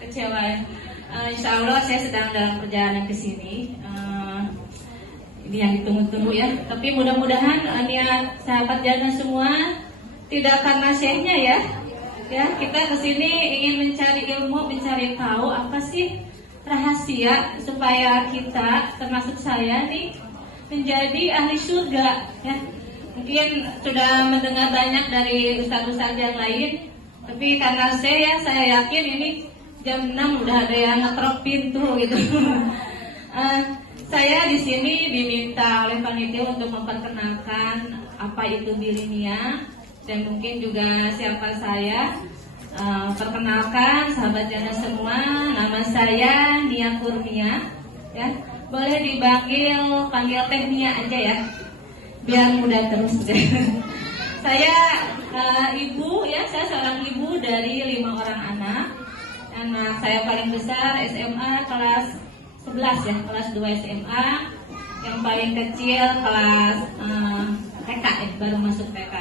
Kecewa ya. Insya Allah saya sedang dalam perjalanan ke sini. Ini yang ditunggu-tunggu ya. Tapi mudah-mudahan niat sahabat jana semua tidak karena syekhnya ya. Ya, kita ke sini ingin mencari ilmu, mencari tahu apa sih rahasia supaya kita, termasuk saya nih, menjadi ahli surga ya. Mungkin sudah mendengar banyak dari ustadz-ustadz yang lain, tapi karena saya yakin ini jam 6 udah ada yang ngetrok pintu gitu. Saya di sini diminta oleh panitia untuk memperkenalkan apa itu Birimia dan mungkin juga siapa saya. Perkenalkan sahabat jana semua, nama saya Nia Kurnia ya. Boleh panggil Teh Nia aja ya, biar mudah terus. Saya ibu ya, saya seorang ibu dari 5 orang anak. Anak saya paling besar SMA kelas 11 ya, kelas 2 SMA. Yang paling kecil kelas TK ya, baru masuk TK.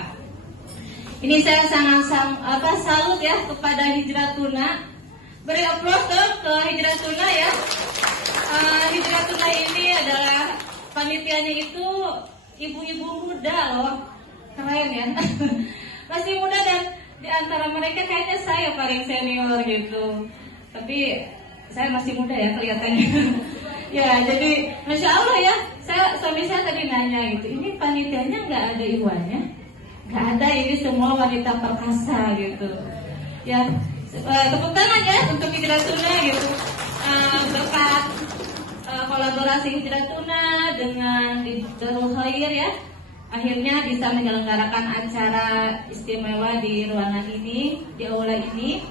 Ini saya sangat salut ya kepada Hijratuna. Beri aplaus dong ke Hijratuna ya. Hijratuna ini adalah panitianya itu ibu-ibu muda loh, keren ya. Masih muda dan di antara mereka kayaknya saya paling senior gitu. Tapi saya masih muda ya kelihatannya. Ya jadi Masya Allah ya. Suami saya tadi nanya gitu, ini panitianya nggak ada Iwannya? Nggak ada, ini semua wanita perkasa gitu. Ya tepuk tangan ya untuk Hijratuna gitu. Berkat kolaborasi Hijratuna dengan Darul Khair ya, akhirnya bisa menyelenggarakan acara istimewa di ruangan ini, di aula ini.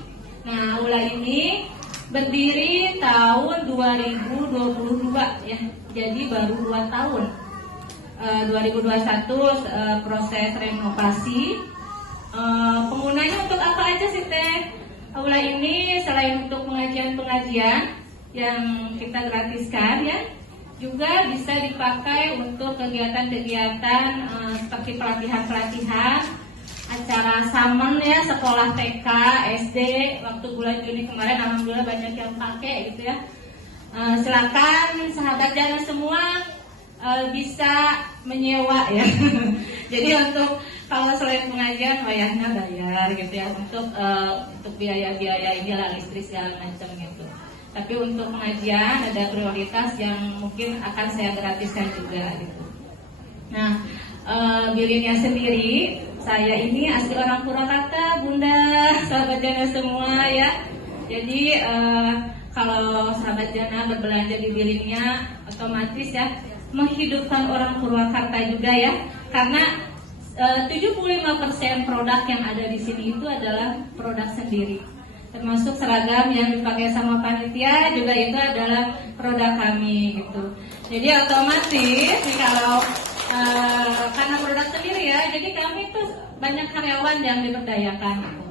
Nah, aula ini berdiri tahun 2022 ya, jadi baru 2 tahun. 2021 proses renovasi. Penggunanya untuk apa aja sih Teh? Aula ini selain untuk pengajian-pengajian yang kita gratiskan ya, juga bisa dipakai untuk kegiatan-kegiatan seperti pelatihan-pelatihan, acara samen ya, sekolah TK, SD. Waktu bulan Juni kemarin alhamdulillah banyak yang pakai gitu ya. Silakan sahabat jana semua bisa menyewa ya. Jadi untuk Kalau selain pengajian, wayahnya bayar gitu ya untuk biaya-biaya inilah listrik segala macam gitu. Tapi untuk pengajian ada prioritas yang mungkin akan saya gratiskan juga gitu. Nah, Bilinia sendiri, saya ini asli orang Purwakarta, Bunda, sahabat Jana semua ya. Jadi kalau sahabat Jana berbelanja di Bilinia, otomatis ya menghidupkan orang Purwakarta juga ya, karena 75% produk yang ada di sini itu adalah produk sendiri, termasuk seragam yang dipakai sama panitia juga itu adalah produk kami gitu. Jadi otomatis kalau karena produk sendiri ya, jadi kami tuh banyak karyawan yang diberdayakan gitu.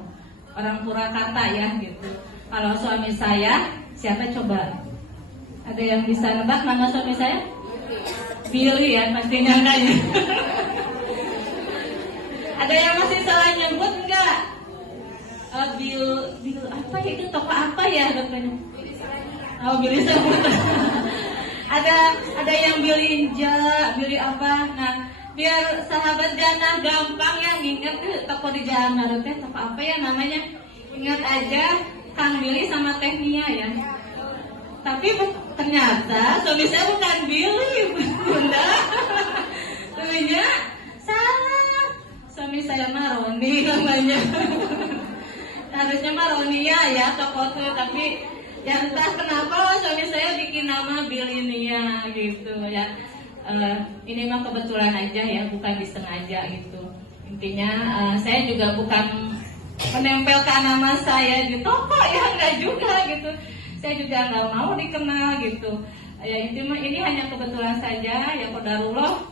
Orang Purwakarta ya gitu. Kalau suami saya siapa coba? Ada yang bisa nebak nama suami saya? Billy ya, pastinya enggak ya. Ada yang masih salah nyebut enggak? Bill apa ya, itu toko apa ya dokternya? Oh, Billy Saputra. ada yang Billy Inja, Billy apa? Nah, biar sahabat Jana gampang ya nginget tuh toko di Jalan Garut, toko apa ya namanya? Ingat aja Kang Billy sama Teh Nia ya. Tapi ternyata suami saya bukan Billy, Bunda. Tentunya salah. Suami saya mah Roni namanya. Harusnya mah Ronia ya toko tuh, tapi ya entah kenapa suami saya bikin nama Bilinia gitu ya. Ini mah kebetulan aja ya, bukan disengaja gitu. Intinya saya juga bukan menempelkan nama saya di toko ya, enggak juga gitu. Saya juga nggak mau dikenal gitu. Ya intinya ini hanya kebetulan saja ya, qadarullah.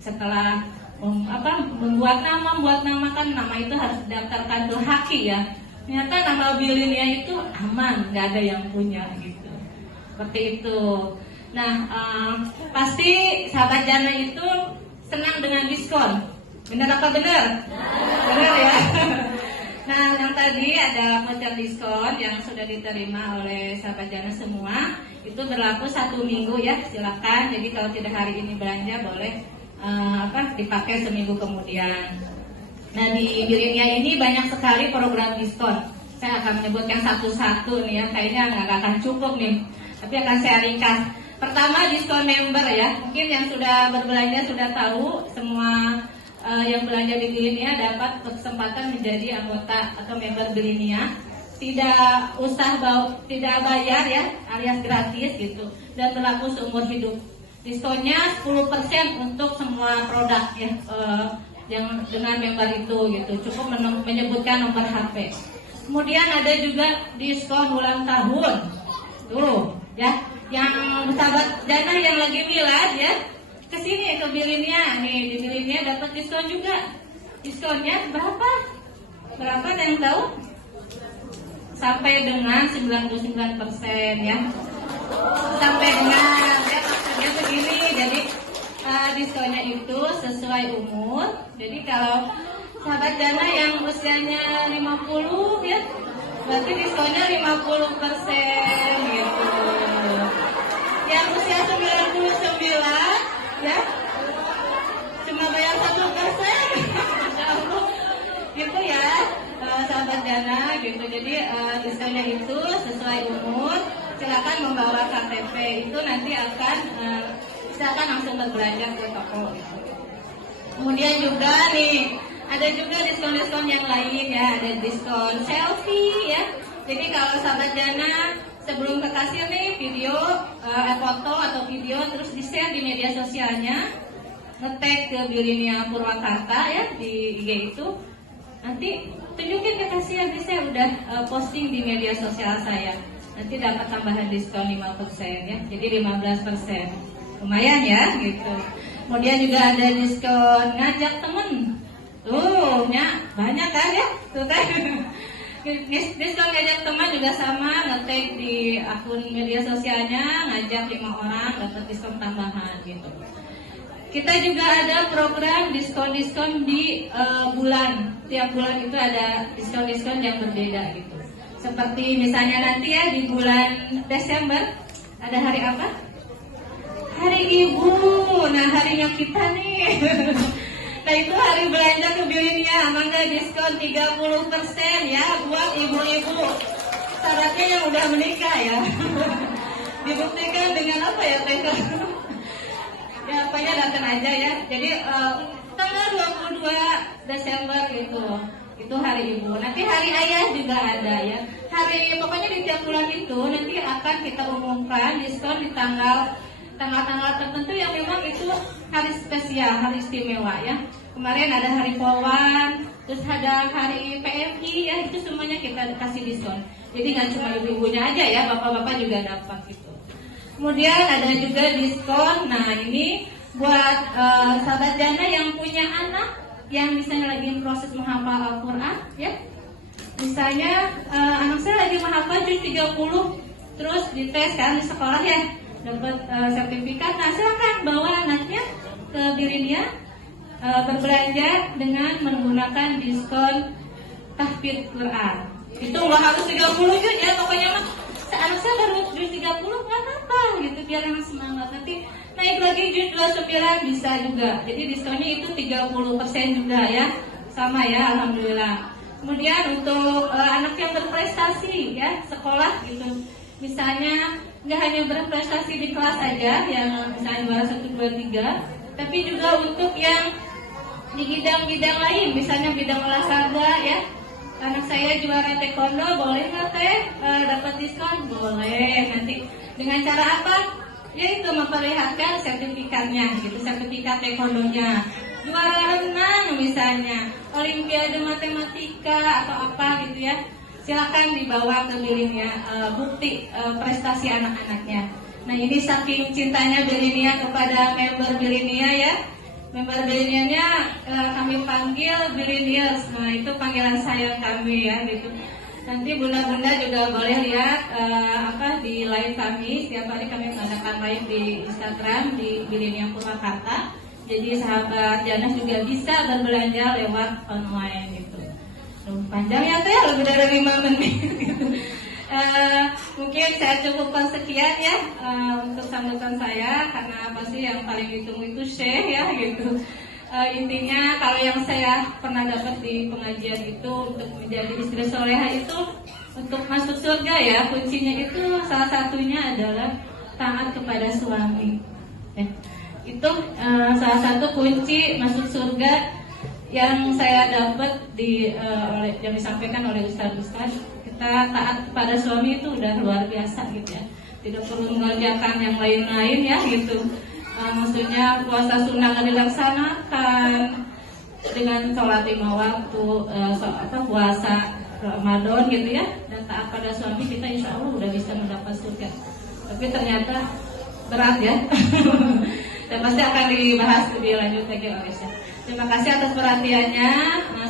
Setelah membuat nama kan nama itu harus didaftarkan ke Haki ya. Ternyata nama Bilinia itu aman, nggak ada yang punya gitu. Seperti itu. Nah, pasti sahabat Jana itu senang dengan diskon. Benar apa benar? Benar ya. Nah, yang tadi ada voucher diskon yang sudah diterima oleh sahabat Jana semua. Itu berlaku 1 minggu ya, silakan. Jadi kalau tidak hari ini belanja boleh dipakai seminggu kemudian. Nah, di Bilinia ini banyak sekali program diskon. Saya akan menyebutkan satu-satu nih ya, kayaknya nggak akan cukup nih, tapi akan saya ringkas. Pertama, diskon member ya. Mungkin yang sudah berbelanja sudah tahu, semua yang belanja di Bilinia dapat kesempatan menjadi anggota atau member Bilinia. Tidak bayar ya, alias gratis gitu, dan berlaku seumur hidup. Diskonnya 10% untuk semua produk ya, yang dengan member itu gitu. Cukup menyebutkan nomor HP. Kemudian ada juga diskon ulang tahun. Tuh ya, yang sahabat Jana yang lagi milad ya, kesini ke Bilinia nih, di Bilinia dapat diskon juga. Diskonnya berapa? Berapa ada yang tahu? Sampai dengan 99% ya. Sampai dengan ya, maksudnya begini, jadi diskonnya itu sesuai umur. Jadi kalau sahabat Jana yang usianya 50 ya, berarti diskonnya 50% gitu. Yang usia 99 ya, cuma bayar 1%. Gitu ya, sahabat Jana gitu. Jadi diskonnya itu sesuai umur. Silakan membawa KTP, itu nanti akan silakan langsung berbelanja ke toko gitu. Kemudian juga nih ada juga diskon-diskon yang lain ya, ada diskon selfie ya. Jadi kalau sahabat Jana sebelum ke kasir nih video foto atau video terus di-share di media sosialnya, nge-tag ke Bilinia Purwakarta ya di IG itu, nanti tunjukin ke kasir, saya udah posting di media sosial saya. Nanti dapat tambahan diskon 5% ya, jadi 15%. Lumayan ya gitu. Kemudian juga ada diskon ngajak temen. Tuh ya, banyak kan ya? Tuh kan. Diskon ngajak teman juga sama, nge-tag di akun media sosialnya, ngajak 5 orang dapat diskon tambahan gitu. Kita juga ada program diskon-diskon di bulan. Tiap bulan itu ada diskon-diskon yang berbeda gitu. Seperti misalnya nanti ya di bulan Desember ada hari apa? Hari Ibu. Nah, harinya kita nih. Nah itu hari belanja ke Bilinia, mangga diskon 30% ya buat ibu-ibu. Syaratnya yang udah menikah ya. Dibuktikan dengan apa ya Teh? Ya pokoknya datang aja ya. Jadi tanggal 22 Desember itu hari ibu. Nanti hari ayah juga ada ya. Pokoknya di tiap bulan itu nanti akan kita umumkan diskon di tanggal-tanggal tertentu yang memang itu hari spesial, hari istimewa ya. Kemarin ada hari Polwan, terus ada hari PMI ya, itu semuanya kita kasih diskon. Jadi nggak cuma ibu-ibunya aja ya, bapak-bapak juga dapat gitu. Kemudian ada juga diskon. Nah ini buat sahabat janda yang punya anak yang misalnya lagi proses menghafal Al-Quran ya. Misalnya anak saya lagi menghafal juz 30, terus dites kan di sekolah ya, dapat sertifikat. Nah silakan bawa anaknya ke Bilinia berbelanja dengan menggunakan diskon tahfidz Quran. Itu nggak harus 30 juz ya, pokoknya mah anak saya baru juz 30 nggak apa-apa gitu, biar anak semangat. Nanti naik lagi juz 29 bisa juga. Jadi diskonnya itu 30% juga ya, sama ya, alhamdulillah. Kemudian untuk anak yang berprestasi ya, sekolah gitu, misalnya nggak hanya berprestasi di kelas aja, yang misalnya juara 1, 2, 3, tapi juga untuk yang di bidang-bidang lain, misalnya bidang olahraga ya. Anak saya juara taekwondo, boleh nggak Teh dapat diskon? Boleh. Nanti dengan cara apa? Yaitu memperlihatkan sertifikatnya, gitu, sertifikat taekwondonya. Juara renang misalnya, olimpiade matematika atau apa gitu ya. Silakan dibawa ke Bilinia bukti prestasi anak-anaknya. Nah ini saking cintanya Bilinia kepada member Bilinia ya. Member Bilinianya kami panggil Biliniers. Nah itu panggilan sayang kami ya gitu. Nanti bunda-bunda juga boleh lihat di live kami. Setiap hari kami mengadakan live di Instagram di Bilinia Purwakarta. Jadi sahabat Jana juga bisa berbelanja lewat online gitu. Panjang ya Teh, lebih dari 5 menit gitu. Mungkin saya cukupkan sekian ya untuk sambutan saya, karena pasti yang paling ditunggu itu Syekh ya gitu. Intinya kalau yang saya pernah dapat di pengajian itu, untuk menjadi istri soleha itu untuk masuk surga ya, kuncinya itu salah satunya adalah taat kepada suami ya. Itu salah satu kunci masuk surga yang saya dapat yang disampaikan oleh Ustaz. Kita taat kepada suami itu udah luar biasa gitu ya. Tidak perlu mengerjakan yang lain-lain ya gitu. Maksudnya puasa sunnah dilaksanakan dengan sholat 5 waktu, puasa Ramadan gitu ya, dan taat pada suami, kita insya Allah udah bisa mendapat surga. Tapi ternyata berat ya. Dan pasti akan dibahas lebih lanjut lagi oleh saya. Terima kasih atas perhatiannya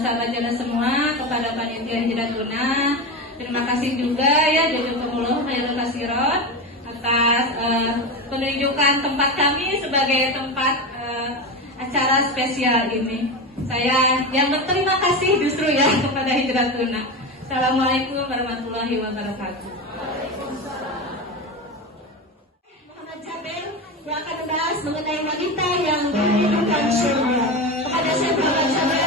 sahabat Jana semua, kepada panitia Hijratuna. Terima kasih juga ya Jazakumullah Khairul Katsiran atas penunjukan tempat kami sebagai tempat acara spesial ini. Saya yang berterima kasih justru ya kepada Hijratuna. Assalamualaikum warahmatullahi wabarakatuh. Yang akan membahas mengenai wanita yang dirindukan surga. Kepada saya Muhammad Sabar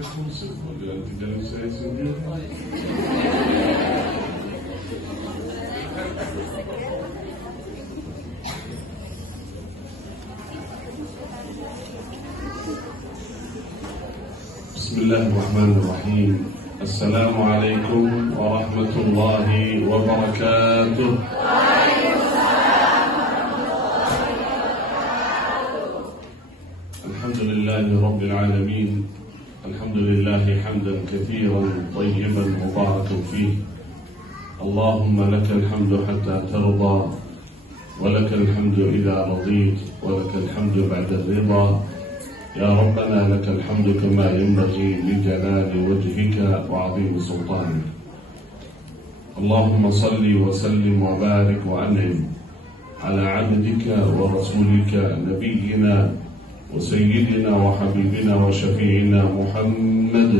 eksklusif dan tidak saya sendiri. Bismillahirrahmanirrahim. Assalamualaikum warahmatullahi wabarakatuh. Alhamdulillahi rabbil alamin. الحمد لله حمدا كثيرا طيبا مباركا فيه. اللهم لك الحمد حتى ترضى، ولك الحمد إذا رضيت، ولك الحمد بعد الرضا، يا ربنا لك الحمد كما ينبغي لجلال وجهك وعظيم سلطانك. اللهم صل وسلم وبارك وأنعم على عبدك ورسولك نبينا وسيدنا وحبيبنا وشفيعنا محمد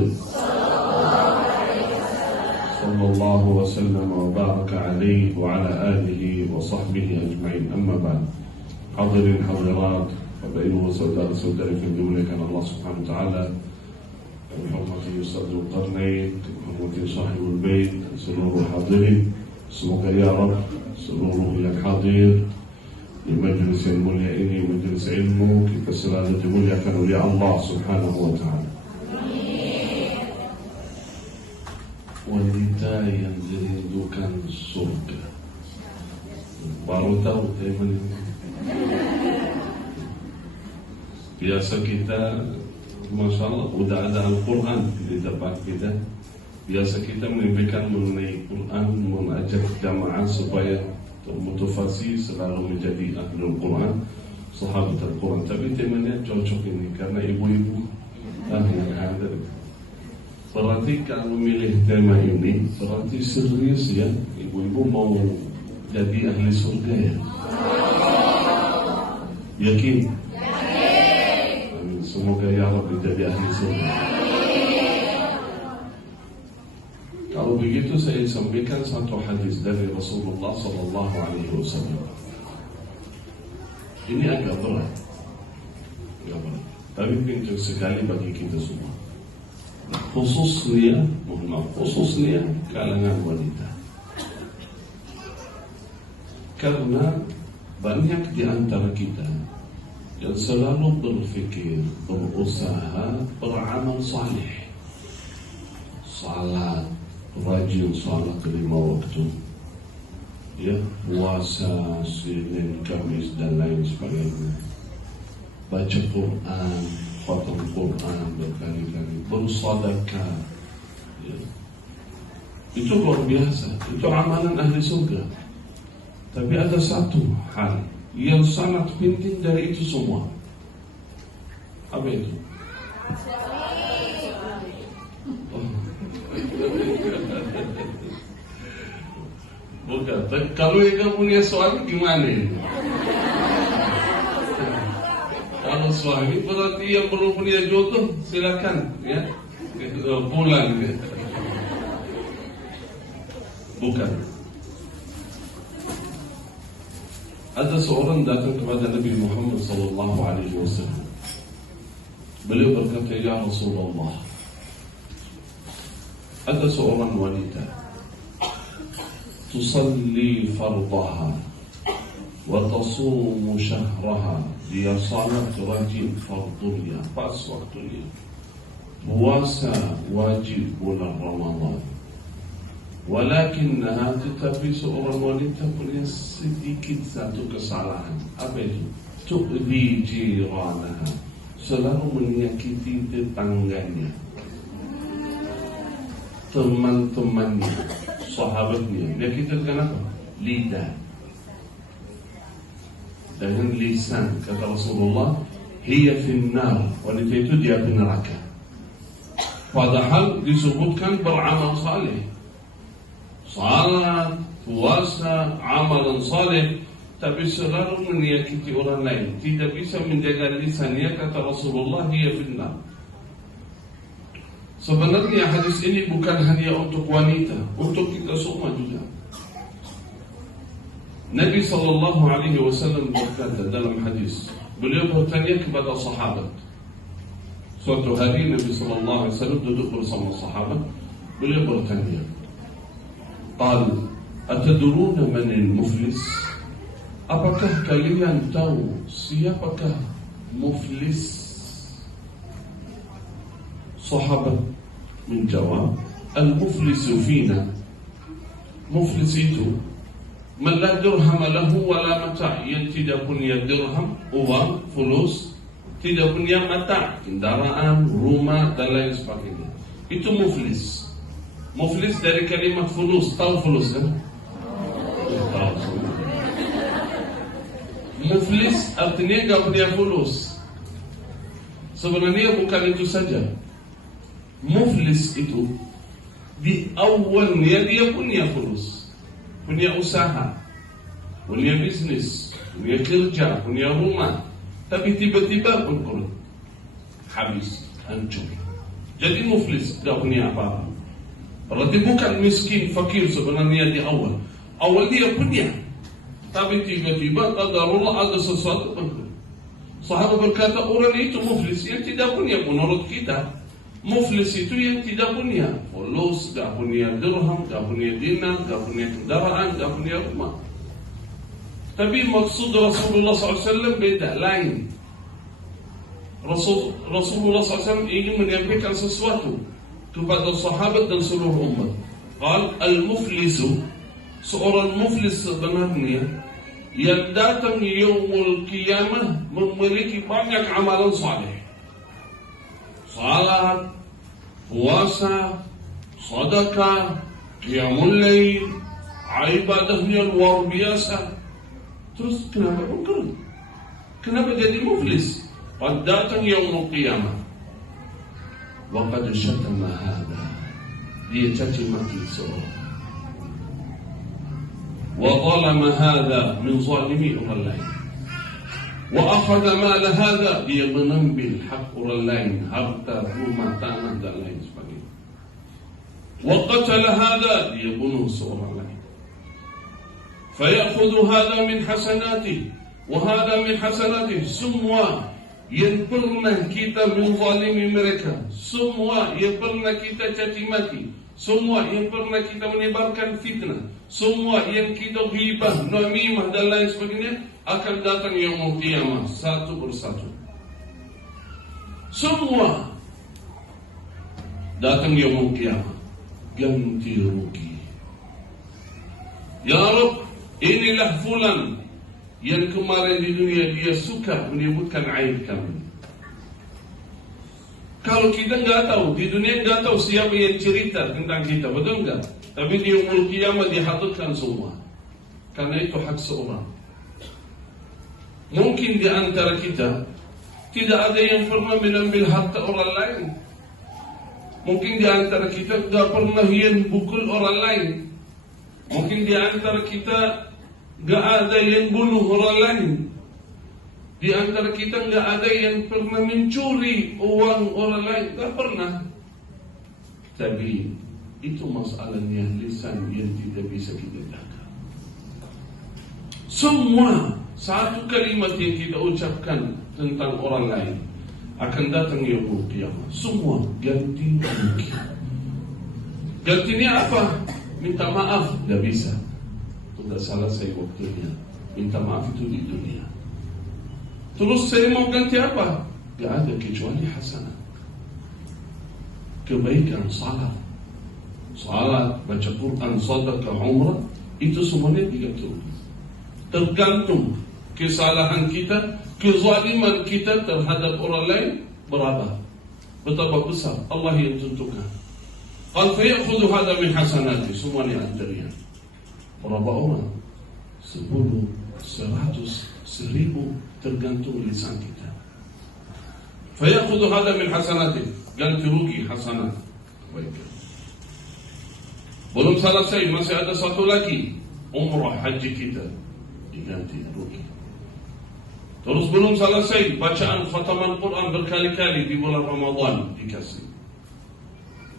صلى الله وسلم وبارك عليه وعلى آله وصحبه أجمعين. أما بعد. Hadirin hadirat, Bapak Ibu saudara-saudari yang dimuliakan Allah Subhanahu wa taala, hormati Ustaz Zulkarnain, hormati Sahibul Bait, seluruh hadirin, semoga ya Rabb seluruh yang hadir di majlis yang mulia ini, majlis ilmu, kita selalu dimuliakan oleh Allah Subhanahu wa taala. Wanita yang dirindukan surga. Baru tahu tema ini. Biasa kita, Masya Allah, udah ada Al-Quran di depan kita. Biasa kita menyampaikan mengenai Quran, mengajak jamaah supaya termotivasi selalu menjadi ahlul Quran, sahabat Al-Quran. Tapi temanya cocok ini karena ibu-ibu yang ada. Berarti kalau memilih tema ini, berarti serius ya, ibu-ibu mau jadi ahli surga ya. Yakin? Amin. Semoga ya Rabbi jadi ahli surga. Kalau begitu saya sampaikan satu hadis dari Rasulullah Sallallahu Alaihi Wasallam. Ini agak berat, tapi penting sekali bagi kita semua. Khususnya kalangan wanita. Karena banyak di antara kita yang selalu berfikir, berusaha, beramal saleh, salat, rajin salat 5 waktu, ya, puasa Senin, Kamis dan lain sebagainya, baca Quran, khatam Quran berkali-kali, bersedekah, ya. Itu luar biasa, itu amalan ahli surga. Tapi ada satu hal yang sangat penting dari itu semua. Apa itu? Bukan. Kalau yang punya suami gimana ini? Kalau suami berarti yang belum punya jodoh silakan ya pulang. Ya. Bukan. Ada seorang datang kepada Nabi Muhammad sallallahu alaihi wasallam. Beliau berkata, "Ya Rasulullah, ada seorang wanita tusalli fardaha wa tasumu syahraha." Dia salat rajin fardhunya, pas waktunya. Puasa wajib bulan Ramadan. Walakinnaha, tetapi seorang wanita punya sedikit satu kesalahan. Apa itu? Tu'dhi jiranaha, selalu menyakiti tetangganya, teman-temannya, sahabatnya. Dia kita kenapa? Lidah dengan lisan. Kata Rasulullah, hiya finnar, wanita itu dia di neraka. Padahal disebutkan beramal saleh, salat, puasa, amalan saleh, tapi selalu menyakiti orang lain, tidak bisa menjaga lisannya. Kata Rasulullah, hiya finnar. Sebenarnya hadis ini bukan hanya untuk wanita, untuk kita semua juga. Nabi sallallahu alaihi wasallam berkata dalam hadis, beliau bertanya kepada sahabat. Suatu hari Nabi sallallahu alaihi wasallam duduk bersama sahabat, beliau bertanya, "Qal, atadruna man al-muflis?" Apakah kalian tahu siapakah muflis? Sahabat menjawab, "Al-muflisu fina." Muflis itu man la dirham lahu wala mata', yang tidak punya dirham, uang, fulus, tidak punya mata', kendaraan, rumah dan lain sebagainya. Itu muflis. Muflis dari kalimat fulus. Tahu fulus kan? Tahu. Muflis artinya gak punya fulus. Sebenarnya bukan itu saja. Muflis itu di awalnya dia punya fulus, punya usaha, punya bisnis, punya kerja, punya rumah, tapi tiba-tiba bangkrut, habis, hancur. Jadi muflis, tidak punya apa-apa. Berarti bukan miskin, fakir sebenarnya di awal. Awal dia punya, tapi tiba-tiba qadarullah ada sesuatu bangkrut. Sahabat berkata orang itu muflis yang tidak punya. Menurut kita muflis itu yang tidak punya fulus, tidak punya dirham, tidak punya dinar, tidak punya kendaraan, tidak punya rumah. Tapi maksud Rasulullah SAW beda, lain. Rasulullah SAW ingin menyampaikan sesuatu kepada sahabat dan seluruh umat. Qal al-muflisu, seorang muflis sebenarnya yang datang yaumul qiyamah memiliki banyak amalan saleh. Salat, puasa, sedekah, qiyamul lail, ibadahnya luar biasa. Terus kenapa bangkrut? Kenapa jadi muflis? Pada datang yaumul qiyamah, wa qad syatama hadha, dia caci maki seorang. وظلم هذا من ظالمي orang lain, وأخذ مال هذا, dia mengambil hak orang lain, harta, rumah, tanah dan lain sebagainya. وقتل هذا, dia bunuh seorang lain. فيأخذ هذا من حسناته وهذا من حسناته, semua yang pernah kita menzalimi mereka, semua yang pernah kita caci maki, semua yang pernah kita menyebarkan fitnah, semua yang kita ghibah, namimah dan lain sebagainya akan datang yaumul qiyamah satu persatu. Semua datang yaumul qiyamah, ganti rugi. Ya Rabb, inilah fulan yang kemarin di dunia dia suka menyebutkan aib kami. Kalau kita enggak tahu, di dunia enggak tahu siapa yang cerita tentang kita, betul enggak? Tapi di yaumul qiyamah dihadirkan semua. Karena itu hak seorang. Mungkin di antara kita tidak ada yang pernah mengambil harta orang lain. Mungkin di antara kita enggak pernah yang pukul orang lain. Mungkin di antara kita enggak ada yang bunuh orang lain. Di antara kita enggak ada yang pernah mencuri uang orang lain, enggak pernah. Tapi itu masalahnya lisan yang tidak bisa kita jaga. Semua satu kalimat yang kita ucapkan tentang orang lain akan datang yaumul qiyamah. Semua ganti rugi. Gantinya apa? Minta maaf, tidak bisa. Sudah selesai waktunya. Minta maaf itu di dunia. Terus saya mau ganti apa? Tidak ada kecuali hasanah, kebaikan, salat, baca Quran, sedekah, umrah, itu semuanya diganti. Tergantung kesalahan kita, kezaliman kita terhadap orang lain betapa besar Allah yang tentukan. Qal fayakhudhu hadha min hasanati, semuanya antaranya. Berapa orang? 10, 100, 1000, tergantung lisan kita. Fayakhudhu hadha min hasanati, ganti rugi hasanat. Baik. Belum selesai, masih ada satu lagi, umrah haji kita diganti rugi. Terus belum selesai, bacaan khataman Quran berkali-kali di bulan Ramadan dikasih.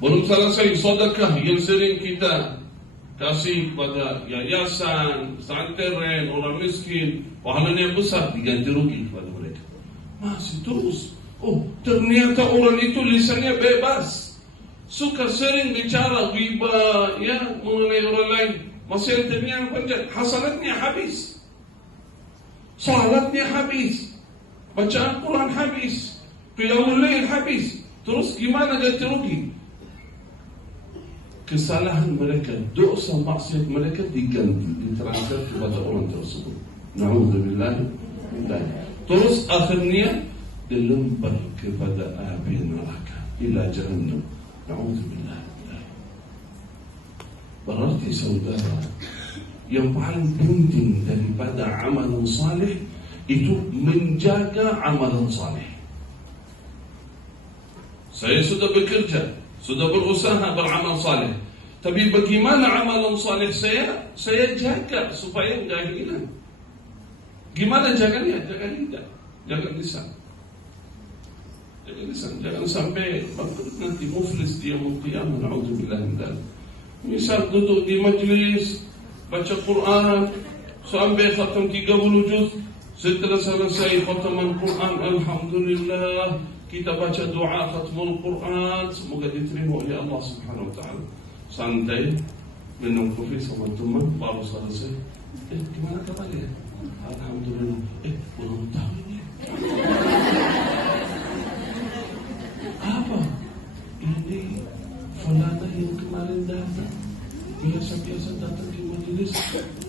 Belum selesai, sedekah yang sering kita kasih kepada yayasan, pesantren, orang miskin, pahalanya besar, diganti rugi kepada mereka. Masih terus. Oh, ternyata orang itu lisannya bebas, suka sering bicara ghibah, ya, mengenai orang lain. Masih ternyata panjang, hasanatnya habis, salatnya habis, bacaan Quran habis, qiyamul lail habis. Terus gimana ganti rugi? Kesalahan mereka, dosa maksiat mereka diganti, ditransfer kepada orang tersebut. Na'udzubillah. Terus akhirnya dilempar kepada api neraka, ila jahannam. Na'udzubillah. Berarti saudara, yang paling penting daripada amalan saleh itu menjaga amalan saleh. Saya sudah bekerja, sudah berusaha beramal saleh. Tapi bagaimana amalan saleh saya jaga supaya enggak hilang. Gimana jaganya? Jaga lidah, jaga lisan. Jaga lisan, jangan sampai bangkrut nanti muflis dia qiyamah. Alhamdulillah. Misal duduk di majlis baca Quran sampai khatam 30 juz, setelah selesai khataman Quran, alhamdulillah, kita baca doa khatmul Quran, semoga diterima oleh Allah Subhanahu wa taala. Santai, minum kopi sama teman, baru selesai. Gimana kabarnya? Alhamdulillah. Ulang tahun ini. Apa? Ini fulana yang kemarin datang, biasa-biasa datang di majelis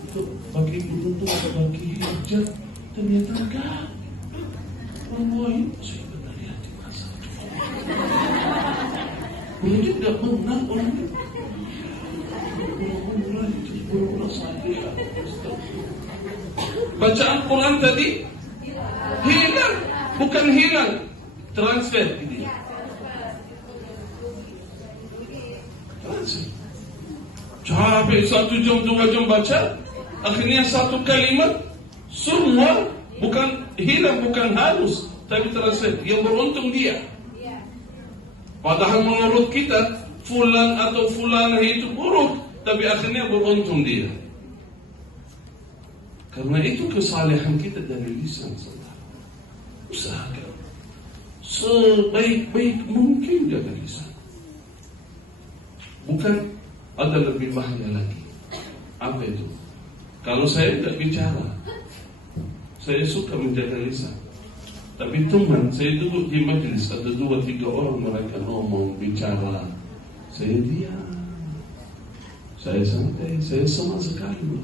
untuk bagi beruntung atau bagi hijab, ternyata enggak. Wallahi, saya benar hati masa. Mungkin enggak benar orang itu. Bacaan Quran tadi hilang, bukan hilang, transfer ini. Transfer. Capek 1 jam 2 jam baca, akhirnya satu kalimat semua bukan hilang, bukan harus, tapi transfer. Yang beruntung dia. Padahal menurut kita fulan atau fulanah itu buruk, tapi akhirnya beruntung dia. Karena itu kesalehan kita dari lisan, saudara. Usahakan sebaik-baik mungkin jaga lisan. Bukan ada lebih bahaya lagi. Apa itu? Kalau saya tidak bicara, saya suka menjaga lisan. Tapi teman, saya duduk di majlis, ada 2-3 orang mereka ngomong, bicara, saya diam. Saya santai, saya sama sekali.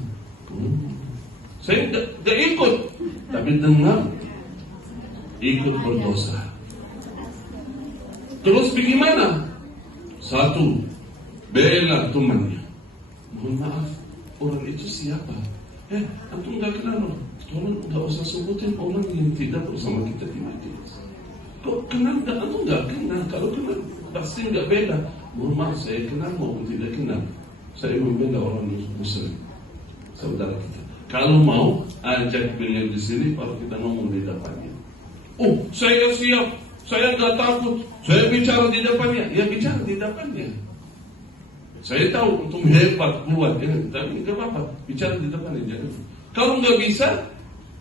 Saya tidak ikut, tapi dengar, ikut berdosa. Terus bagaimana? Satu, bela temannya. Mohon maaf, orang itu siapa? Antum nggak kenal, tolong nggak usah sebutin orang yang tidak bersama kita di majlis. Kok kenal? Antum nggak kenal. Kalau kenal, pasti nggak bela. Mohon maaf, saya kenal maupun tidak kenal. Saya membela orang Muslim, saudara kita. Kalau mau ajak beliau di sini, baru kita ngomong di depannya. Oh, saya siap, saya nggak takut, saya bicara di depannya. Ya bicara di depannya. Saya tahu untuk hebat kuat, ya, tapi nggak apa-apa, bicara di depannya. Jangan. Kalau nggak bisa,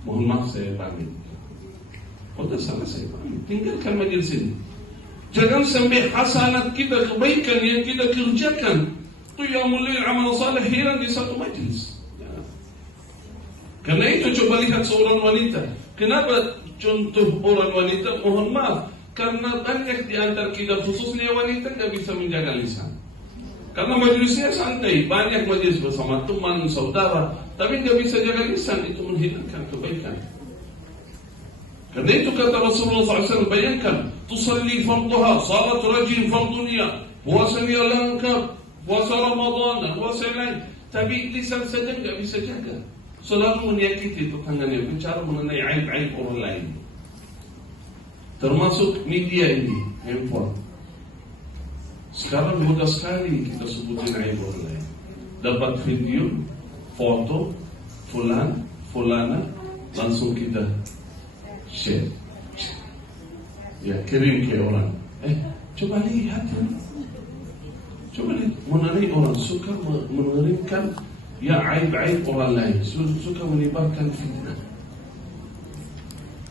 mohon maaf saya pamit. Udah sama saya pamit. Tinggalkan majelis ini. Jangan sampai hasanat kita, kebaikan yang kita kerjakan, qiyamul lail, amal saleh hilang di satu majelis. Karena itu coba lihat seorang wanita. Kenapa contoh orang wanita? Mohon maaf, karena banyak di antara kita, khususnya wanita, tidak bisa menjaga lisan. Karena majelisnya santai, banyak majelis bersama teman, saudara, tapi tidak bisa jaga lisan, itu menghilangkan kebaikan. Karena itu kata Rasulullah SAW, bayangkan, tusalli farduha, salat rajin fardunia, puasanya lengkap, puasa Ramadan, puasa lain, tapi lisan saja tidak bisa jaga. Selalu menyakiti tetangganya, bicara mengenai aib-aib orang lain. Termasuk media ini, handphone. Sekarang mudah sekali kita sebutin aib orang lain. Dapat video, foto, fulan, fulana, langsung kita share. Ya, kirim ke orang. Coba lihat ya. Coba lihat, mengenai orang suka mengerimkan ya aib-aib orang lain, suka menimbulkan fitnah.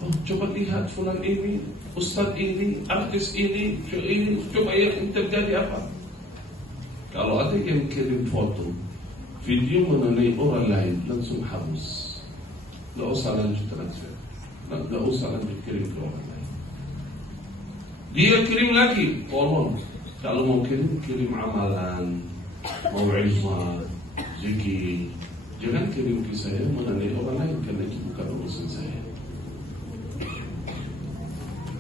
Oh, coba lihat fulan ini, ustaz ini, artis ini, coba yang terjadi apa? Kalau ada yang kirim foto, video mengenai orang lain, langsung hapus. Gak usah lanjut transfer, gak usah lanjut kirim ke orang lain. Dia kirim lagi, tolong. Kalau mau kirim amalan, mau izah, zikir, jangan kirim ke saya mengenai orang lain, karena itu bukan urusan saya.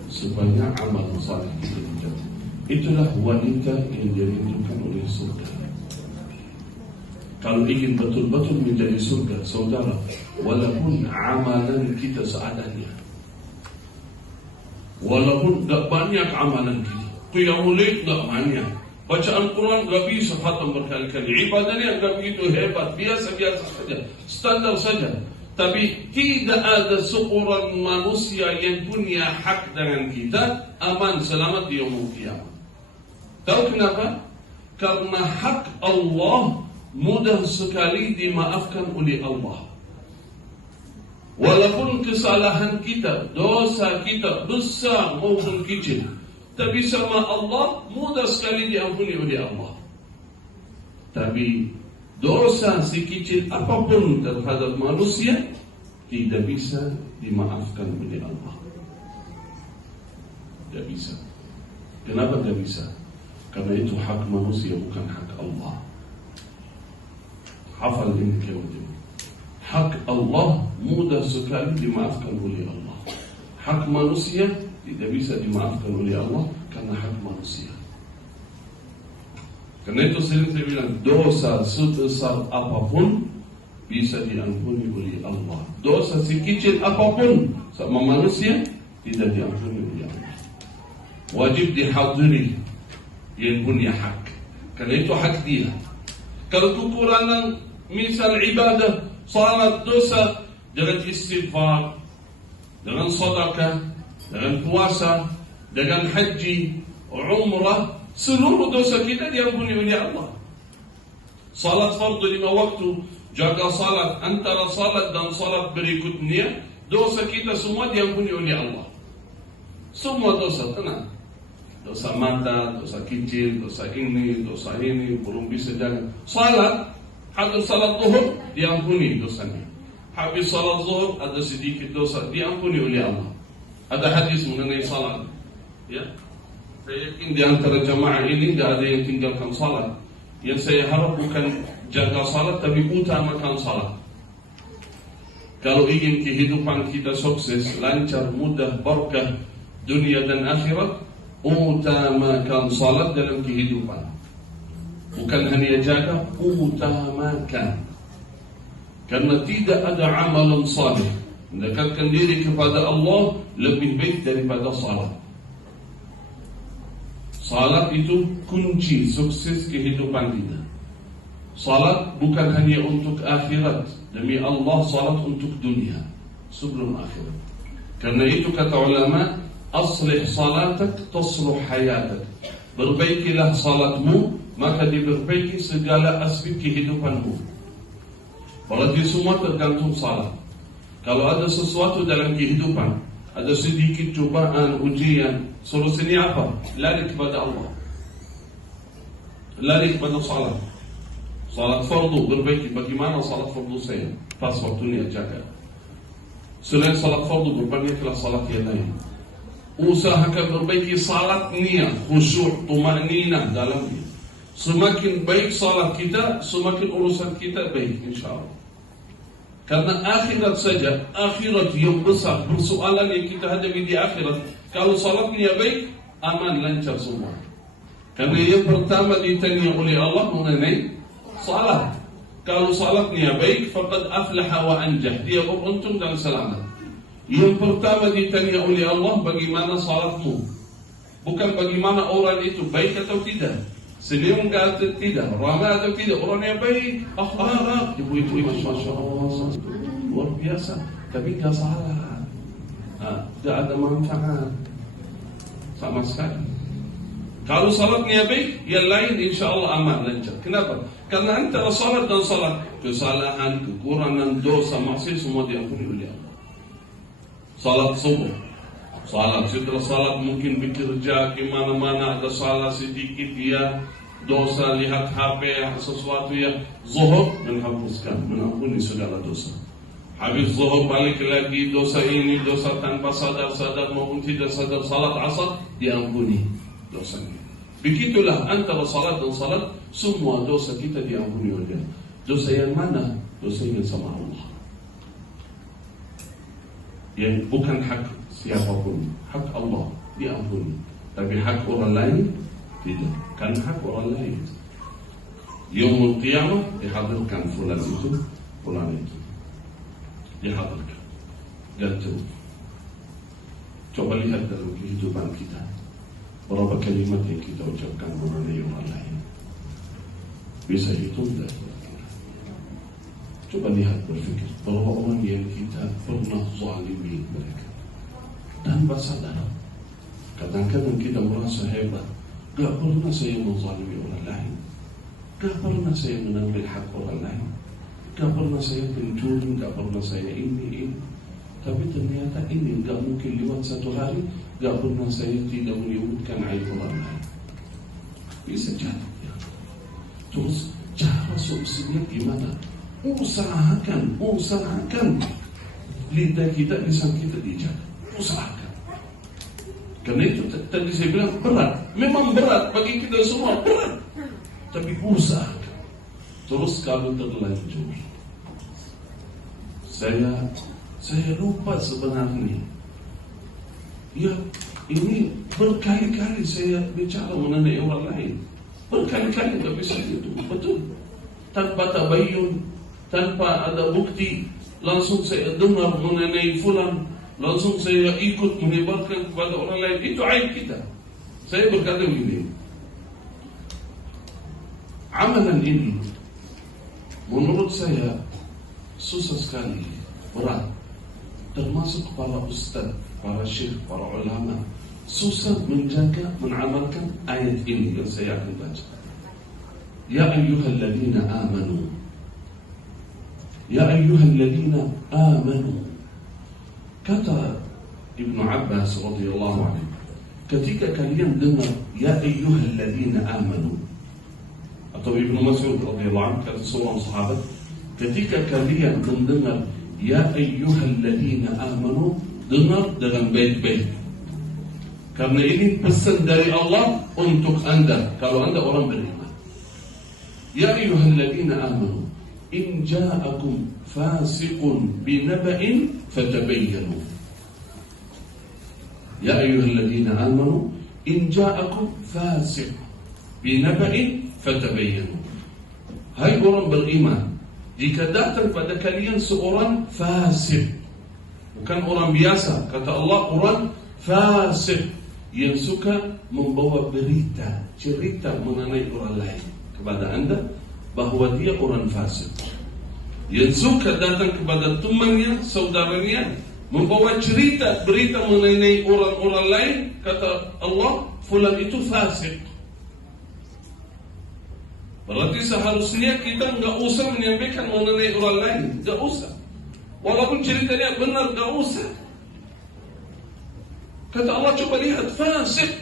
Supaya amal saleh kita dijaga. Itulah wanita yang dirindukan oleh surga. Kalau ingin betul-betul menjadi surga, saudara, walaupun amalan kita seadanya, walaupun tak banyak amalan kita, Qiyamul Lail nggak mania. Bacaan Quran nggak bisa khatam berkali-kali. Ibadahnya nggak begitu hebat, biasa-biasa saja, standar saja. Tapi tidak ada seorang manusia yang punya hak dengan kita aman selamat di yaumul qiyamah. Tahu kenapa? Karena hak Allah mudah sekali dimaafkan oleh Allah. Walaupun kesalahan kita, dosa kita besar maupun kecil, tapi sama Allah mudah sekali diampuni oleh Allah. Tapi dosa sekecil apapun terhadap manusia tidak bisa dimaafkan oleh Allah. Tidak bisa. Kenapa tidak bisa? Karena itu hak manusia, bukan hak Allah. Hafal ini kalimat ini. Hak Allah mudah sekali dimaafkan oleh Allah. Hak manusia tidak bisa dimaafkan oleh Allah karena hak manusia. Karena itu sering saya bilang, dosa sebesar apapun bisa diampuni oleh Allah. Dosa sekecil apapun sama manusia tidak diampuni oleh Allah. Wajib dihadiri yang punya hak. Karena itu hak dia. Kalau kekurangan misal ibadah, salat, dosa, dengan istighfar, dengan sedekah, dengan puasa, dengan haji, umrah, seluruh dosa kita diampuni oleh Allah. Salat fardu 5 waktu, jaga salat, antara salat dan salat berikutnya, dosa kita semua diampuni oleh Allah. Semua dosa, tenang. Dosa mata, dosa kecil, dosa ini, belum bisa jaga. Salat, habis salat zuhur, diampuni dosanya. Habis salat zuhur, ada sedikit dosa, diampuni oleh Allah. Ada hadis mengenai salat. Ya, saya yakin di antara jamaah ini tidak ada yang tinggalkan salat. Yang saya harap bukan jaga salat, tapi utamakan salat. Kalau ingin kehidupan kita sukses, lancar, mudah, berkah dunia dan akhirat, utamakan salat dalam kehidupan. Bukan hanya jaga, utamakan. Karena tidak ada amalan saleh mendekatkan diri kepada Allah lebih baik daripada salat. Salat itu kunci sukses kehidupan kita. Salat bukan hanya untuk akhirat. Demi Allah, salat untuk dunia sebelum akhirat. Karena itu kata ulama, aslih salatak tasluh hayatak. Perbaikilah salatmu, maka diperbaiki segala aspek kehidupanmu. Berarti semua tergantung salat. Kalau ada sesuatu dalam kehidupan, ada sedikit cobaan, ujian, solusinya apa? Lari kepada Allah. Lari kepada salat. Salat fardu, perbaiki bagaimana salat fardu saya. Pas waktunya jaga. Selain salat fardu, berbanyaklah salat yang lain. Usahakan perbaiki salat niat, khusyuk, tumaninah dalamnya. Semakin baik salat kita, semakin urusan kita baik, insyaAllah. Karena akhirat saja, akhirat yang besar, persoalan yang kita hadapi di akhirat, kalau salatnya baik, aman, lancar semua. Karena yang pertama ditanya oleh Allah mengenai salat. Kalau salatnya baik, faqad aflaha wa anjah, dia beruntung dan selamat. Yang pertama ditanya oleh Allah, bagaimana salatmu? Bukan bagaimana orang itu baik atau tidak, senyum atau tidak, ramah atau tidak, orangnya baik, akhlak, ibu-ibu masya Allah, luar biasa, tapi tidak salah, tidak ada manfaat sama sekali. Kalau salatnya baik, yang lain insya Allah aman, lancar. Kenapa? Karena antara salat dan salat, kesalahan, kekurangan, dosa, maksiat semua diampuni oleh Allah. Salat subuh, salat setelah salat mungkin bekerja di mana-mana ada salah sedikit dia dosa, lihat HP sesuatu yang zuhur, menghapuskan, mengampuni segala dosa. Habis zuhur balik lagi dosa ini, dosa tanpa sadar maupun tidak sadar, salat asar diampuni dosanya. Begitulah antara salat dan salat, semua dosa kita diampuni oleh Allah. Dosa yang mana? Dosa yang sama Allah, yang bukan hak siapapun, hak Allah diampuni. Tapi hak orang lain tidak, kan hak orang lain. Yaumul qiyamah dihadirkan fulan itu, dihadirkan. Dan coba lihat dalam kehidupan kita, berapa kalimat yang kita ucapkan mengenai orang lain. Bisa hitung tak? Coba lihat, berfikir berapa orang yang kita pernah zalimi mereka tanpa sadar. Kadang-kadang kita merasa hebat, gak pernah saya menzalimi orang lain, gak pernah saya mengambil hak orang lain, gak pernah saya pencuri, gak pernah saya ini. Tapi ternyata ini gak mungkin lewat satu hari gak pernah saya tidak menyebutkan aib orang lain. Bisa jadi ya. Terus cara solusinya gimana? Usahakan lidah kita, lisan kita dijaga. Usahakan. Karena itu tadi saya bilang berat. Memang berat bagi kita semua, berat. Tapi usahakan. Terus kalau terlanjur, saya lupa sebenarnya. Ya, ini berkali-kali saya bicara mengenai orang lain. Berkali-kali tak bisa itu. Betul. Tanpa tabayun, tanpa ada bukti, langsung saya dengar mengenai fulan, langsung saya ikut menyebarkan kepada orang lain. Itu aib kita. Saya berkata begini, amalan ini menurut saya susah sekali, berat. Termasuk para ustaz, para syekh, para ulama, susah menjaga, mengamalkan ayat ini yang saya akan baca. Ya ayyuhalladzina amanu, ya ayyuhalladzina amanu. Kata Ibnu Abbas radhiyallahu anhu, ketika kalian dengar ya ayyuhalladzina amanu, atau Ibnu Mas'ud radhiyallahu anhu kata seorang sahabat, ketika kalian mendengar ya ayyuhalladzina amanu, dengar dengan baik-baik. Karena ini pesan dari Allah untuk anda, kalau anda orang beriman. Ya ayyuhalladzina amanu, in ja'akum fasiqun binaba'in fatabayyanu. Ya ayyuhalladzina amanu, in ja'akum fasiq binaba'in fatabayyanu. Hai orang beriman, jika datang pada kalian seorang fasik, bukan orang biasa, kata Allah orang fasik yang suka membawa berita, cerita mengenai orang lain kepada anda bahwa dia orang fasik, yang suka datang kepada temannya, saudaranya, membawa cerita, berita mengenai orang-orang lain, kata Allah fulan itu fasik. Berarti seharusnya kita enggak usah menyampaikan mengenai orang lain, enggak usah. Walaupun ceritanya benar, enggak usah. Kata Allah, coba lihat, fasik.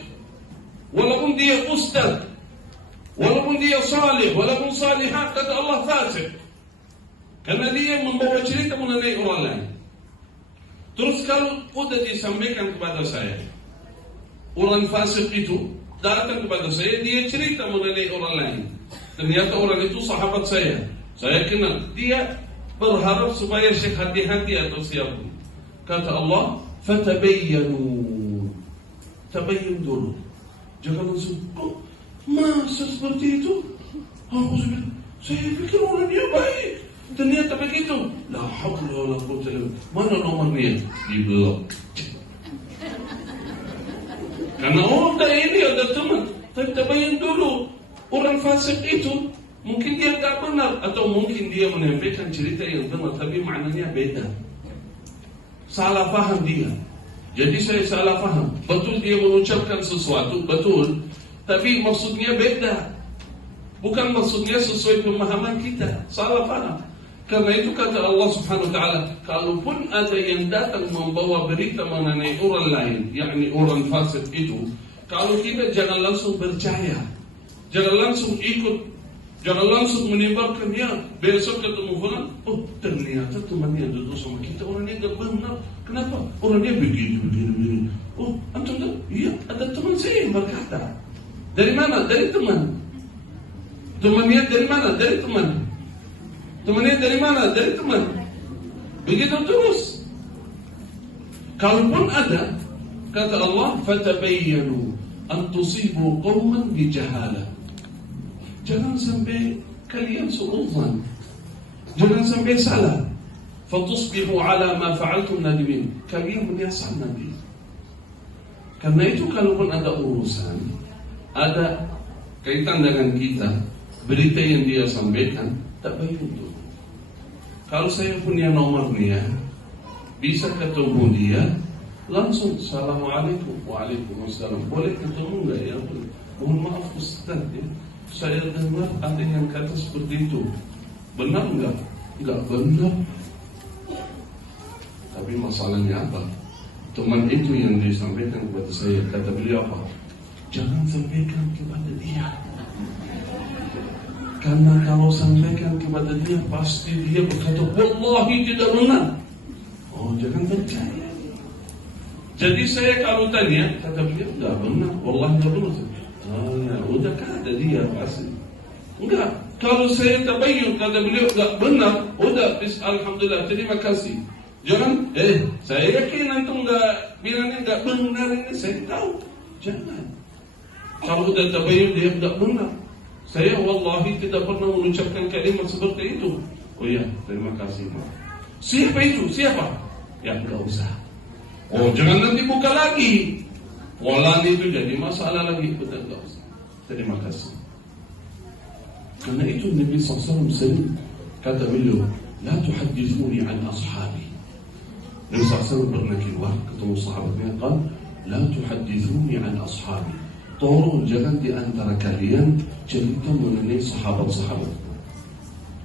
Walaupun dia ustaz, walaupun dia salih, walaupun salihah, kata Allah fasik. Karena dia membawa cerita mengenai orang lain. Terus kalau sudah disampaikan kepada saya, orang fasik itu datang kepada saya, dia cerita mengenai orang lain. Ternyata orang itu sahabat saya kenal. Dia berharap supaya Syekh hati-hati atau siapa. Kata Allah, fatabayyanu. Tabayyun dulu. Jangan langsung, kok masa seperti itu? Saya pikir orang dia baik, ternyata begitu. La haula wala quwwata illa billah. Mana nomornya? Di blok. Karena udah ini ada teman, tapi tabayyun dulu. Orang fasik itu mungkin dia tak benar, atau mungkin dia menyampaikan cerita yang benar tapi maknanya beda. Salah faham dia. Jadi saya salah faham. Betul dia mengucapkan sesuatu, betul, tapi maksudnya beda. Bukan maksudnya sesuai pemahaman kita. Salah faham. Karena itu kata Allah Subhanahu wa taala, kalaupun ada yang datang membawa berita mengenai orang lain, yakni orang fasik itu, kalau kita jangan langsung percaya. Jangan langsung ikut, jangan langsung menyebarkan dia. Besok ketemu fulan, oh ternyata temannya duduk sama kita orangnya enggak benar. Kenapa? Orangnya begini. Oh, antum tahu? Iya, ada teman saya yang berkata. Dari mana? Dari teman. Temannya dari mana? Dari teman. Temannya dari mana? Dari teman. Begitu terus. Kalaupun ada, kata Allah, fatabayyanu an tusibu qauman bijahalah. Jangan sampai kalian suudzon, jangan sampai salah. Fatusbihu ala ma fa'altum nadimin. Kalian menyesal nanti. Karena itu kalaupun ada urusan, ada kaitan dengan kita, berita yang dia sampaikan, tak baik untuk. Kalau saya punya nomornya, bisa ketemu dia, langsung Assalamualaikum, Waalaikumsalam. Boleh ketemu nggak ya? Mohon maaf Ustaz ya, saya dengar ada yang kata seperti itu. Benar nggak? Nggak benar. Tapi masalahnya apa? Teman itu yang disampaikan kepada saya, kata beliau apa? Jangan sampaikan kepada dia. Karena kalau sampaikan kepada dia, pasti dia berkata, wallahi tidak benar. Oh, jangan percaya. Jadi saya kalau tanya, kata beliau, tidak benar. Wallahi tidak benar. Oh ya, udah kata dia pasti. Enggak. Kalau saya tabayyun, kata beliau, tidak benar. Udah, alhamdulillah, terima kasih. Jangan, saya yakin antum nggak bilangnya nggak benar ini, saya tahu. Jangan. Kalau udah tabayyun dia nggak benar. Saya wallahi tidak pernah mengucapkan kalimat seperti itu. Oh ya, terima kasih Pak. Siapa itu? Siapa? Ya nggak usah. Oh jangan nanti buka lagi. Walan itu jadi masalah lagi. Betul nggak usah. Terima kasih. Karena itu Nabi SAW sering kata beliau, la tuhaddithuni an ashabi. Nabi SAW pernah keluar ketemu sahabatnya, kan, la tuhaddithuni an ashabi. Tolong jangan di antara kalian cerita mengenai sahabat-sahabat.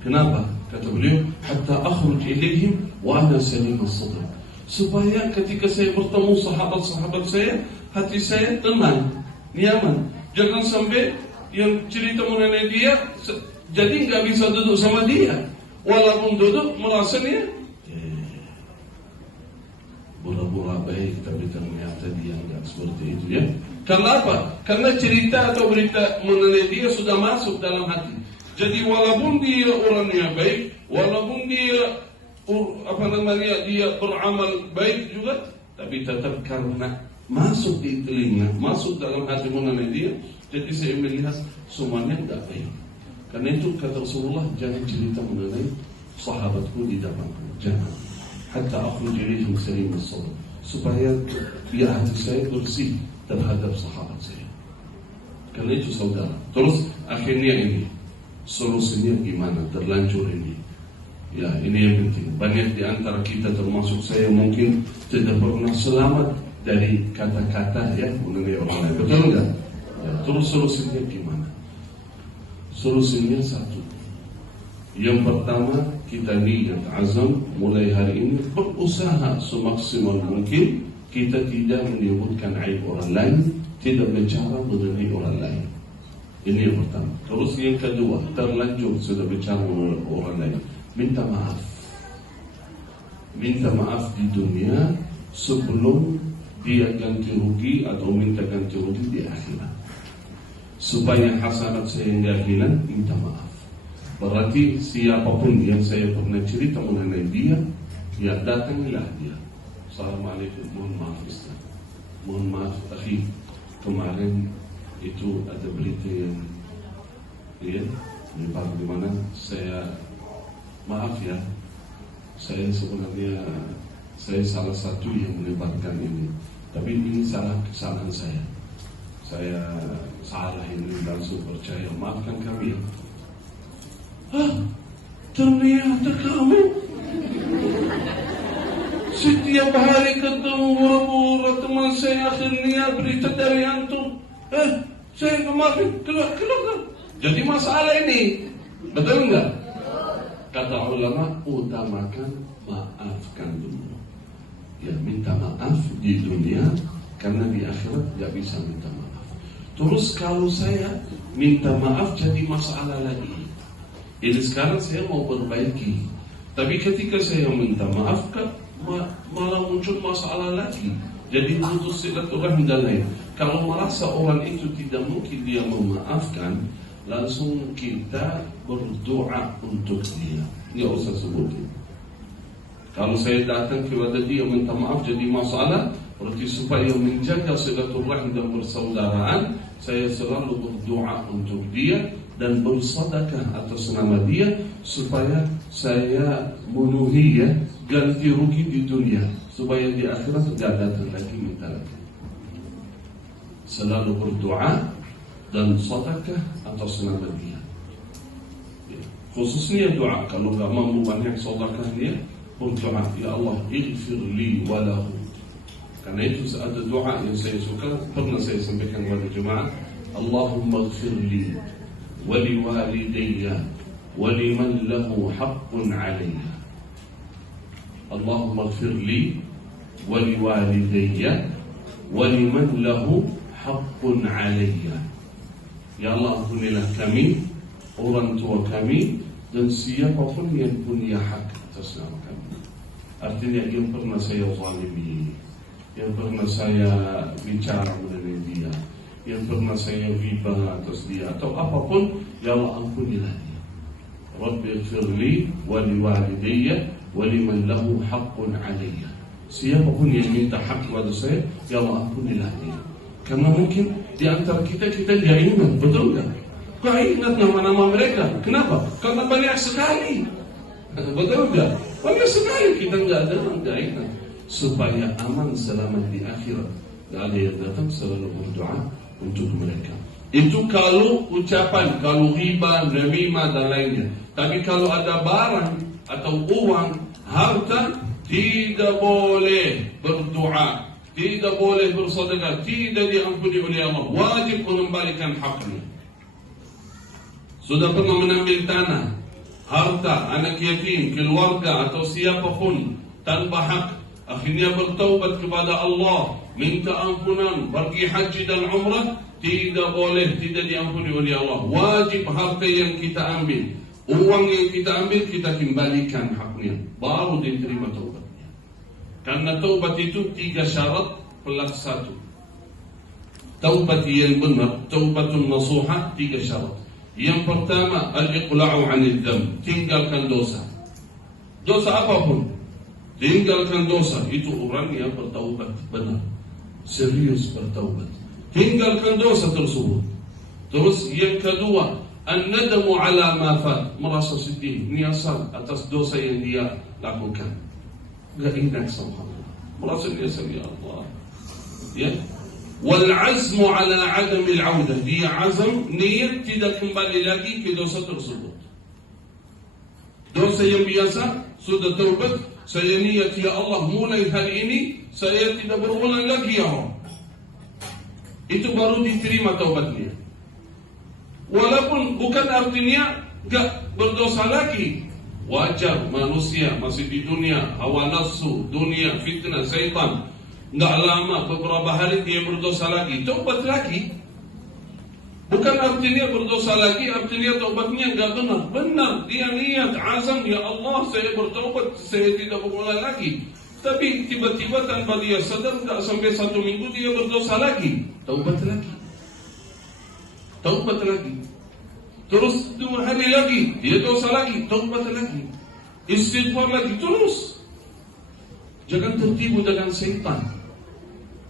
Kenapa? Kata beliau, hatta akhruj ilaihim wa ana salim as-sadr. Supaya ketika saya bertemu sahabat-sahabat saya, hati saya tenang, nyaman. Jangan sampai yang cerita mengenai dia jadi nggak bisa duduk sama dia. Walaupun duduk merasa dia pura-pura baik, tapi ternyata dia nggak seperti itu ya. Karena apa? Karena cerita atau berita mengenai dia sudah masuk dalam hati. Jadi walaupun dia orangnya baik, walaupun dia dia beramal baik juga, tapi tetap karena masuk di telinga, masuk dalam hati mengenai dia, jadi saya melihat semuanya tidak baik. Karena itu kata Rasulullah, jangan cerita mengenai sahabatku di depanku, jangan. Hatta akhruj ilaihim salim as-sadr, supaya biar hati saya bersih terhadap sahabat saya. Karena itu saudara. Terus akhirnya ini solusinya gimana? Terlanjur ini. Ya ini yang penting. Banyak di antara kita termasuk saya mungkin tidak pernah selamat dari kata-kata ya mengenai orang lain. Betul enggak? Ya, terus solusinya gimana? Solusinya satu. Yang pertama, kita niat azam mulai hari ini berusaha semaksimal mungkin kita tidak menyebutkan aib orang lain, tidak bicara mengenai orang lain. Ini yang pertama. Terus yang kedua, terlanjur sudah bicara mengenai orang lain, minta maaf. Minta maaf di dunia sebelum dia ganti rugi atau minta ganti rugi di akhirat. Supaya hasanat saya tidak hilang, minta maaf. Berarti siapapun yang saya pernah cerita mengenai dia, ya datangilah dia. Assalamualaikum, mohon maaf Ustaz, mohon maaf akhi, kemarin itu ada berita yang menyebar di mana, saya maaf ya, saya sebenarnya saya salah satu yang menyebarkan ini, tapi ini kesalahan saya salah ini, langsung percaya, maafkan kami ya. Ternyata kamu setiap hari ketemu pura-pura teman saya, akhirnya berita dari antum. Saya kemarin keluar. Jadi masalah ini, betul enggak? Kata ulama, utamakan maafkan dulu. Ya minta maaf di dunia, karena di akhirat nggak bisa minta maaf. Terus kalau saya minta maaf jadi masalah lagi. Jadi sekarang saya mau perbaiki, tapi ketika saya minta maaf malah muncul masalah lagi. Jadi putus silaturahmi dan lain. Kalau merasa orang itu tidak mungkin dia memaafkan, langsung kita berdoa untuk dia. Nggak usah sebutin. Kalau saya datang kepada dia minta maaf jadi masalah, berarti supaya menjaga silaturahmi dan persaudaraan, saya selalu berdoa untuk dia dan bersedekah atas nama dia supaya saya memenuhi ya ganti rugi di dunia, supaya di akhirat tidak datang lagi minta lagi. selalu berdoa dan sedekah atas nama dia. Khususnya doa, kalau nggak mampu banyak sedekahnya, berdoa, ya Allah, ighfir li walahu. Karena itu ada doa yang saya suka, pernah saya sampaikan kepada jemaah, Allahumma ighfir li wa li walidayya wa liman lahu haqqun alayya. Allahumma ighfir li wa li walidayya wa liman lahu haqqun alayya. Ya Allah, ampunilah kami, orang tua kami, dan siapapun yang punya hak atas nama kami. Artinya yang pernah saya zalimi, yang pernah saya bicara mengenai dia, yang pernah saya ghibah atas dia, atau apapun, ya Allah, ampunilah dia. Rabbi ighfirli wa liwalidayya wa liman lahu haqqun alayya. Siapapun yang minta hak kepada saya, ya Allah, ampunilah dia. Karena mungkin di antara kita tidak ingat, betul kan? Gak ingat nama-nama mereka. Kenapa? Karena banyak sekali. Betul kan? Banyak sekali kita nggak ingat. Supaya aman selamat di akhirat. Gak ada yang datang, selalu berdoa untuk mereka. Itu kalau ucapan, kalau riba, namimah dan lainnya. Tapi kalau ada barang atau uang, harta, tidak boleh berdoa, tidak boleh bersedekah, tidak diampuni oleh Allah. Wajib mengembalikan haknya. Sudah pernah mengambil tanah, harta, anak yatim, keluarga atau siapapun tanpa hak, akhirnya bertaubat kepada Allah, minta ampunan, pergi haji dan umrah, tidak boleh, tidak diampuni oleh Allah. Wajib harta yang kita ambil, uang yang kita ambil, kita kembalikan haknya, baru diterima taubatnya. Karena taubat itu 3 syarat plus 1. Taubat yang benar, taubatun nasuha, 3 syarat. Yang pertama, al-iqla'u 'anil dzam, tinggalkan dosa. Dosa apapun, tinggalkan dosa. Itu orang yang bertaubat benar, serius bertaubat. Tinggalkan dosa tersebut. Terus yang kedua, an-nadamu 'ala ma fat, merasa sedih, menyesal atas dosa yang dia lakukan. Gak ingat sama Allah, merasa menyesal, ya Allah. Ya. Wal azmu ala adamil audah, dia azam, niat tidak kembali lagi ke dosa tersebut. Dosa yang biasa sudah taubat, saya niat, ya Allah, mulai hari ini saya tidak berulang lagi, ya Allah. Itu baru diterima taubatnya. Walaupun bukan artinya gak berdosa lagi. Wajar, manusia masih di dunia, hawa nafsu, dunia, fitnah, syaitan. Nggak lama, beberapa hari dia berdosa lagi, taubat lagi. Bukan artinya berdosa lagi, artinya taubatnya nggak benar. Benar, dia niat, azam, ya Allah, saya bertaubat, saya tidak berulang lagi. Tapi tiba-tiba tanpa dia sadar, nggak sampai 1 minggu dia berdosa lagi, taubat lagi. Taubat lagi. Terus 2 hari lagi, dia dosa lagi, taubat lagi. Istighfar lagi, terus. Jangan tertipu dengan syaitan.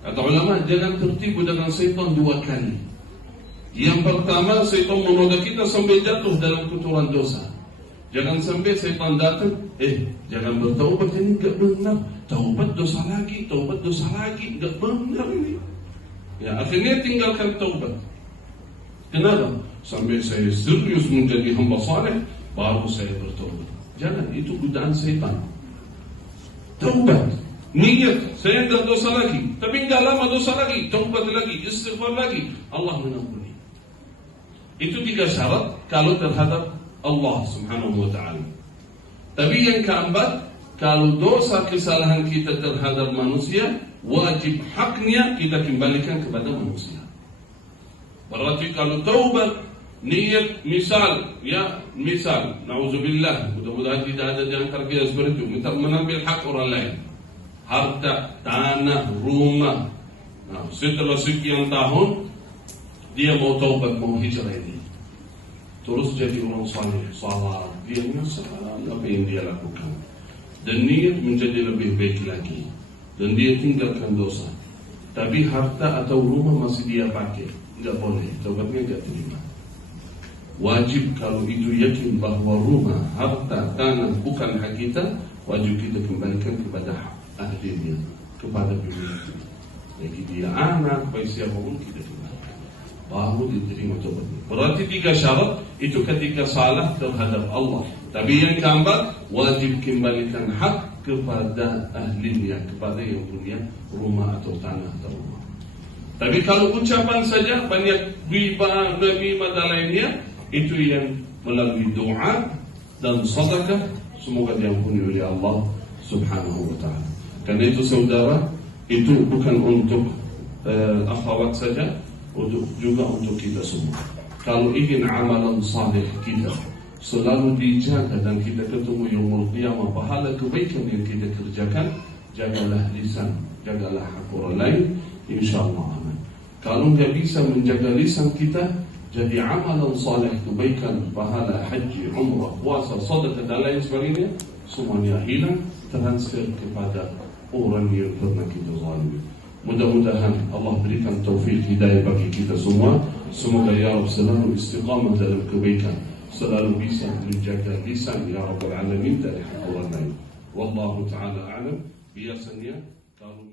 Kata ulama, jangan tertipu dengan syaitan 2 kali. Yang pertama, syaitan menoda kita sampai jatuh dalam kotoran dosa. Jangan sampai syaitan datang, jangan bertaubat, ini gak benar. Taubat dosa lagi, gak benar ini. Ya, akhirnya tinggalkan taubat. Kenapa? Sampai saya serius menjadi hamba saleh, baru saya bertaubat. Jangan, itu godaan syaitan. Taubat, niat, saya tidak dosa lagi, tapi tidak lama dosa lagi, taubat lagi, istighfar lagi, Allah mengampuni. Itu 3 syarat kalau terhadap Allah subhanahu wa ta'ala. Tapi yang keempat, kalau dosa kesalahan kita terhadap manusia, wajib haknya kita kembalikan kepada manusia. Berarti kalau taubat, niat, misal, na'udzubillah, mudah-mudahan tidak ada di antara kita seperti itu, minta menambil hak orang lain, harta, tanah, rumah. Nah, setelah sekian tahun, dia mau taubat, mau hijrah ini. Terus jadi orang saleh, salat, dia menyesal apa yang dia lakukan. Dan niat menjadi lebih baik lagi. Dan dia tinggalkan dosa. Tapi harta atau rumah masih dia pakai. Tidak boleh, taubatnya tidak terima. Wajib kalau itu yakin bahwa rumah, harta, tanah bukan hak kita, wajib kita kembalikan kepada hak ahlinya, kepada pemiliknya. bagi dia anak, bagi siapapun kita gunakan, baru diterima tobatnya. Berarti 3 syarat itu ketika salah terhadap Allah. Tapi yang keempat, wajib kembalikan hak kepada ahlinya, kepada yang punya rumah atau tanah atau rumah. Tapi kalau ucapan saja banyak riba, namimah dan lainnya, itu yang melalui doa dan sedekah, semoga diampuni oleh Allah Subhanahu wa taala. Karena itu saudara, itu bukan untuk akhwat saja, juga untuk kita semua. Kalau ingin amalan saleh kita selalu dijaga dan kita ketemu yaumul qiyamah pahala kebaikan yang kita kerjakan, jagalah lisan, jagalah hak orang lain, insyaallah aman. Kalau enggak bisa menjaga lisan kita, jadi amalan saleh kebaikan, pahala haji, umrah, puasa, sedekah dan lain sebagainya, semuanya hilang, transfer kepada orang yang pernah kita zalimi. Mudah-mudahan Allah berikan taufik hidayah bagi kita semua. Semoga ya Rabb selalu istiqamah dalam kebaikan, selalu bisa menjaga lisan ya Rabbal Alamin dari hak orang lain. Wallahu ta'ala a'lam. Biasanya kalau